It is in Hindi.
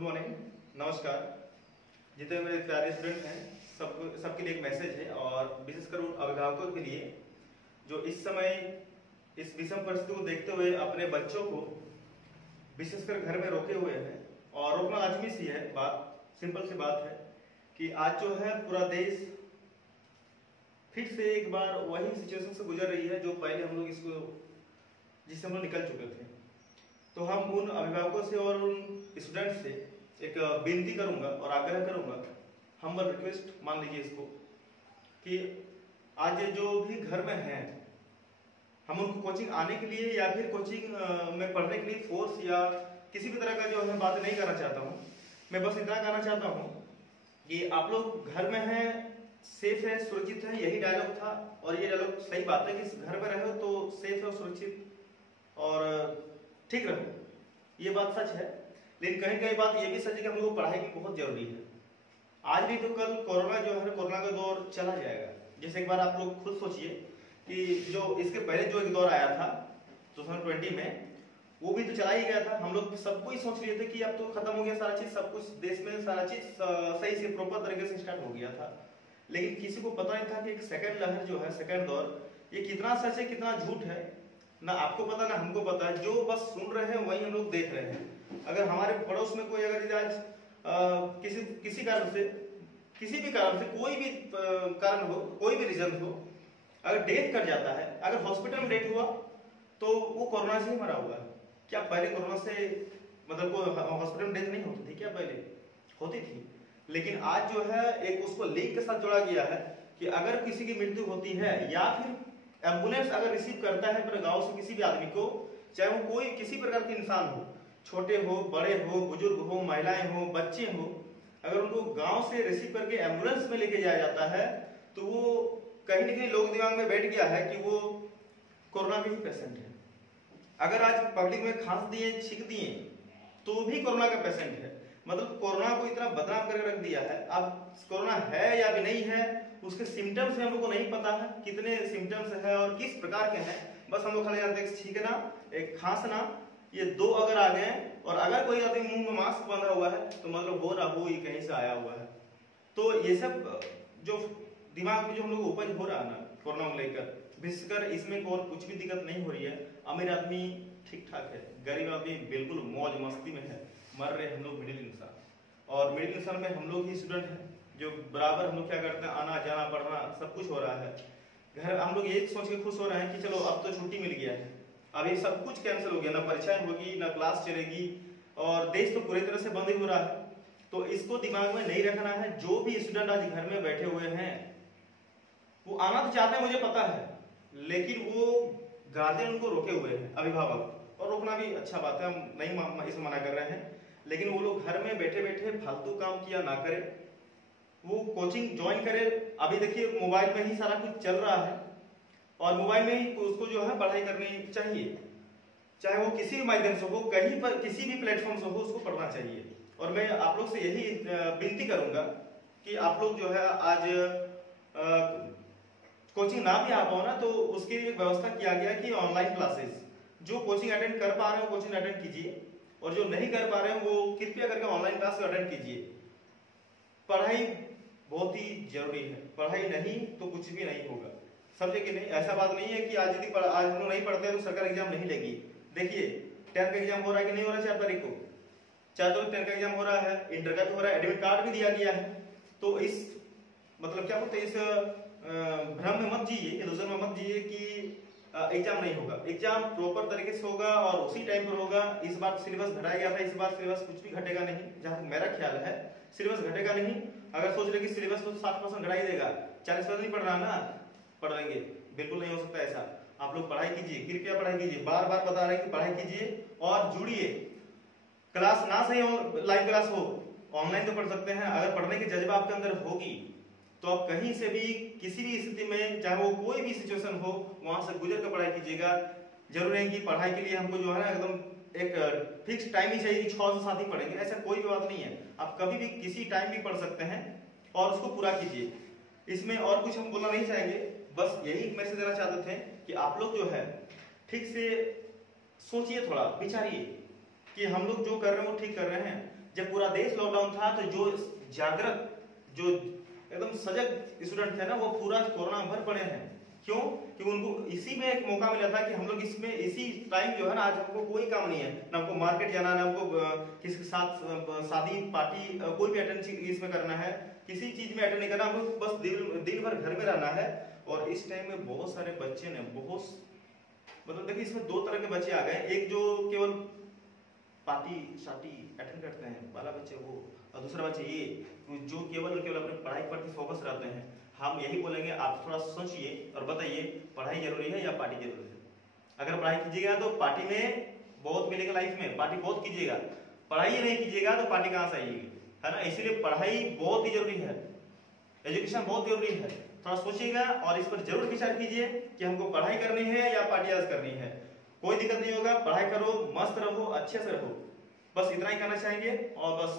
मॉर्निंग, नमस्कार। जितने मेरे प्यारे स्टूडेंट हैं सबके लिए एक मैसेज है, और विशेषकर उन अभिभावकों के लिए जो इस समय इस विषम परिस्थिति को देखते हुए अपने बच्चों को विशेषकर घर में रोके हुए हैं। और रोकना लाजमी सी है, बात सिंपल सी बात है कि आज जो है पूरा देश फिर से एक बार वही सिचुएशन से गुजर रही है जो पहले हम लोग जिससे हम लोग निकल चुके थे। तो हम उन अभिभावकों से और उन स्टूडेंट्स से एक विनती करूंगा और आग्रह करूंगा, हम्बल रिक्वेस्ट मान लीजिए इसको, कि आज जो भी घर में हैं हम उनको कोचिंग आने के लिए या फिर कोचिंग में पढ़ने के लिए फोर्स या किसी भी तरह का जो है बात नहीं करना चाहता हूँ। मैं बस इतना कहना चाहता हूँ कि आप लोग घर में हैं, सेफ है, सुरक्षित है, यही डायलॉग था। और ये डायलॉग सही बात है कि घर में रहो तो सेफ है, सुरक्षित और ठीक रहो, ये बात सच है। लेकिन कहीं कहीं बात ये भी सच है कि हम लोगों को पढ़ाई की बहुत जरूरी है। आज नहीं तो कल कोरोना जो है, कोरोना का दौर चला जाएगा। जैसे एक बार आप लोग खुद सोचिए कि जो इसके पहले जो एक दौर आया था 2020 में, वो भी तो चला ही गया था। हम लोग सबको ही सोच रहे थे कि अब तो खत्म हो गया सारा चीज, सब कुछ देश में सारा चीज सही से प्रॉपर तरीके से स्टार्ट हो गया था। लेकिन किसी को पता नहीं था कि एक सेकंड लहर जो है, सेकंड दौर, ये कितना सच है कितना झूठ है, ना आपको पता ना हमको पता है। जो बस सुन रहे हैं वही हम लोग देख रहे हैं। अगर हमारे पड़ोस में कोई अगर आज किसी कारण से, किसी भी कारण से, कोई भी कारण हो, कोई भी रीजन हो, अगर डेथ कर जाता है, अगर हॉस्पिटल में डेथ हुआ तो वो कोरोना से ही मरा हुआ है। क्या पहले कोरोना से मतलब हॉस्पिटल में डेथ नहीं होती थी? क्या पहले होती थी? लेकिन आज जो है एक उसको लिंक के साथ जोड़ा गया है कि अगर किसी की मृत्यु होती है या फिर एम्बुलेंस अगर रिसीव करता है अपने गांव से किसी भी आदमी को, चाहे वो कोई किसी प्रकार के इंसान हो, छोटे हो, बड़े हो, बुजुर्ग हो, महिलाएं हो, बच्चे हो, अगर उनको गांव से रिसीव करके एम्बुलेंस में लेके जाया जाता है तो वो कहीं ना कहीं लोग दिमाग में बैठ गया है कि वो कोरोना के ही पेशेंट है। अगर आज पब्लिक में खांस दिए, छींक दिए तो भी कोरोना का पेशेंट है। मतलब कोरोना को इतना बदनाम करके रख दिया है। अब कोरोना है या भी नहीं है, उसके सिम्टम्स हम लोग को नहीं पता है, कितने सिम्टम्स है और किस प्रकार के हैं। बस हम लोग खाली जानते हैं छींकना, एक खांसना, ये दो अगर आ गए, और अगर कोई आदमी मुंह में मास्क बांधा हुआ है तो मतलब हो रहा हो ये कहीं से आया हुआ है। तो ये सब जो दिमाग में जो हम लोग उपज हो रहा है ना कोरोना को लेकर, विशेषकर इसमें और कुछ भी दिक्कत नहीं हो रही है। अमीर आदमी ठीक ठाक है, गरीब आदमी बिल्कुल मौज मस्ती में है, मर रहे हम लोग मिडिल इंसान। और मिडिल इंसान में हम लोग ही स्टूडेंट हैं जो बराबर हम लोग क्या करते हैं, आना जाना पढ़ना सब कुछ हो रहा है। घर हम लोग ये सोच के खुश हो रहे हैं कि चलो अब तो छुट्टी मिल गया है, अब ये सब कुछ कैंसिल हो गया, ना परीक्षाएं होगी ना क्लास चलेगी, और देश तो पूरी तरह से बंद ही हो रहा है। तो इसको दिमाग में नहीं रखना है। जो भी स्टूडेंट आज घर में बैठे हुए हैं वो आना तो चाहते हैं, मुझे पता है, लेकिन वो गार्जियन उनको रोके हुए हैं, अभिभावक। और रोकना भी अच्छा बात है, हम नहीं इसे मना कर रहे हैं, लेकिन वो लोग घर में बैठे बैठे फालतू काम किया ना करें, वो कोचिंग ज्वाइन करे। अभी देखिए मोबाइल में ही सारा कुछ चल रहा है और मोबाइल में ही उसको जो है पढ़ाई करनी चाहिए, चाहे वो किसी भी माध्यम से हो, कहीं पर किसी भी प्लेटफॉर्म से हो, उसको पढ़ना चाहिए। और मैं आप लोग से यही विनती करूंगा कि आप लोग जो है आज कोचिंग ना भी आ पाओ ना, तो उसके लिए व्यवस्था किया गया कि ऑनलाइन क्लासेस, जो कोचिंग अटेंड कर पा रहे हो कोचिंग अटेंड कीजिए, और जो नहीं कर पा रहे हो वो कृपया करके ऑनलाइन क्लास अटेंड कीजिए। पढ़ाई बहुत ही जरूरी है, पढ़ाई नहीं तो कुछ भी नहीं होगा, समझे कि नहीं? ऐसा बात नहीं है कि आज यदि आज हम लोग नहीं पढ़ते हैं तो सरकार एग्जाम नहीं लेगी। देखिए 10th का एग्जाम हो रहा है कि नहीं हो रहा है 4 तारीख को, 4 तारीख 10th का एग्जाम हो रहा है, इंटर का भी हो रहा है, एडमिट कार्ड भी दिया गया है। तो इस मतलब क्या बोलते हैं, इस भ्रम में मत जिए, इल्यूजन में मत जिए कि एग्जाम नहीं होगा। एग्जाम प्रॉपर तरीके से होगा और उसी टाइम पर होगा। इस बार सिलेबस घटाया गया था, इस बार सिलेबस कुछ भी घटेगा नहीं, जहां तक मेरा ख्याल है सिलेबस घटेगा नहीं। अगर सोच रहे कि सिलेबस तो 60% घटा ही देगा, 40% नहीं पढ़ रहा ना, पढ़ लेंगे, बिल्कुल नहीं हो सकता ऐसा। आप लोग पढ़ाई कीजिए, कृपया पढ़ाई कीजिए, बार बार बता रहे हैं कि पढ़ाई कीजिए और जुड़िए। क्लास ना सही हो, लाइव क्लास हो, ऑनलाइन तो पढ़ सकते हैं। अगर पढ़ने की जज्बा आपके अंदर होगी तो आप कहीं से भी किसी भी स्थिति में, चाहे वो कोई भी सिचुएशन हो, वहां से गुजर कर पढ़ाई कीजिएगा। जरूर है कि पढ़ाई के लिए हमको जो है ना एकदम एक फिक्स टाइम ही चाहिए कि 6 से 7 ही पढ़ेंगे, ऐसा कोई भी बात नहीं है। आप कभी भी किसी टाइम भी पढ़ सकते हैं और उसको पूरा कीजिए। इसमें और कुछ हम बोलना नहीं चाहेंगे, बस यही मैसेज देना चाहते थे कि आप लोग जो है ठीक से सोचिए, थोड़ा विचारिए कि हम लोग जो कर रहे हैं वो ठीक कर रहे हैं। जब पूरा देश लॉकडाउन था तो जो जागृत, जो एकदम सजग स्टूडेंट थे ना, वो पूरा कोरोना भर पड़े हैं। क्यों? क्योंकि उनको इसी में एक मौका मिला था कि हम लोग इसमें इसी टाइम जो है ना, आज हमको कोई काम नहीं है, ना हमको मार्केट जाना, ना हमको किसी के साथ शादी पार्टी कोई भी अटेंड इसमें करना है, किसी चीज में अटेंड नहीं करना, हमको बस दिन भर घर में रहना है। और इस टाइम में बहुत सारे बच्चे ने मतलब देखिए इसमें दो तरह के बच्चे आ गए, एक जो केवल पार्टी शार्टी अटेंड करते हैं वाला बच्चे वो, और दूसरा बच्चे ये जो केवल और केवल अपने पढ़ाई पर फोकस रहते हैं। हम यही बोलेंगे, आप थोड़ा सोचिए और बताइए, पढ़ाई जरूरी है या पार्टी जरूरी है? अगर पढ़ाई कीजिएगा तो पार्टी में बहुत मिलेगा, लाइफ में पार्टी बहुत कीजिएगा, पढ़ाई नहीं कीजिएगा तो पार्टी कहाँ से आएगी, है ना? इसीलिए पढ़ाई बहुत ही जरूरी है, एजुकेशन बहुत जरूरी है। थोड़ा सोचिएगा और इस पर जरूर विचार कीजिए कि हमको पढ़ाई करनी है या पार्टी आज करनी है। कोई दिक्कत नहीं होगा, पढ़ाई करो, मस्त रहो, अच्छे से रहो, बस इतना ही करना चाहेंगे। और बस